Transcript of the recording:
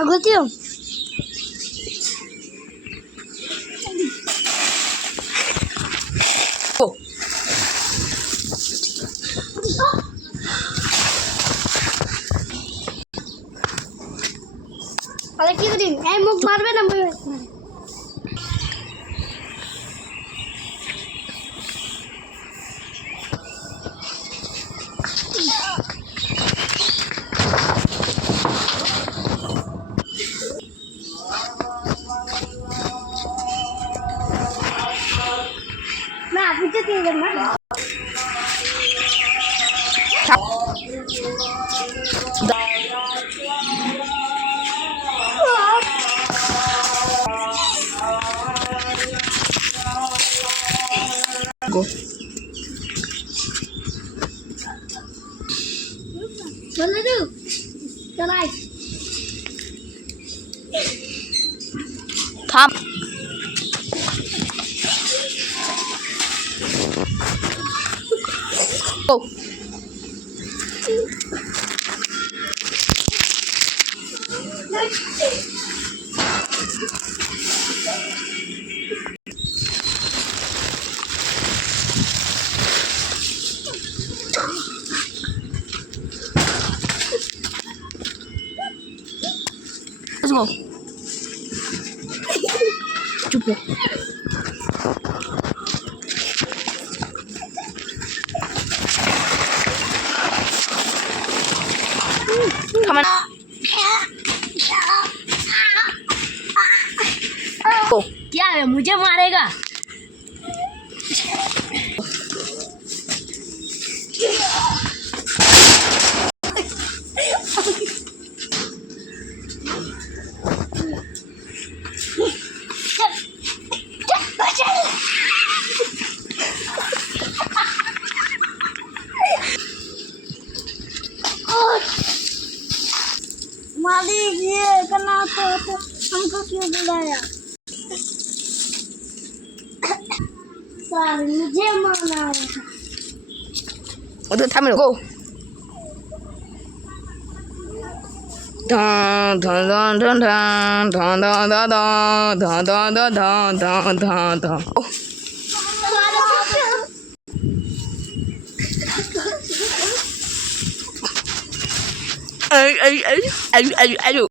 Agutio. Oh. Ada কি করি এই মুখ মারবে না মই না পিছে তিনজন না Go. বলে দু চলাই থাম। Go. Let's go. Chụp được. Come on. Oh, क्या है मुझे मारेगा मालिक ये करना तो हमको क्यों बुलाया सर मुझे मारना है udah Thamel go. Dun dun dun dun dun dun dun dun dun dun dun dun dun dun dun. Oh. Ay ay ay ay ay ay.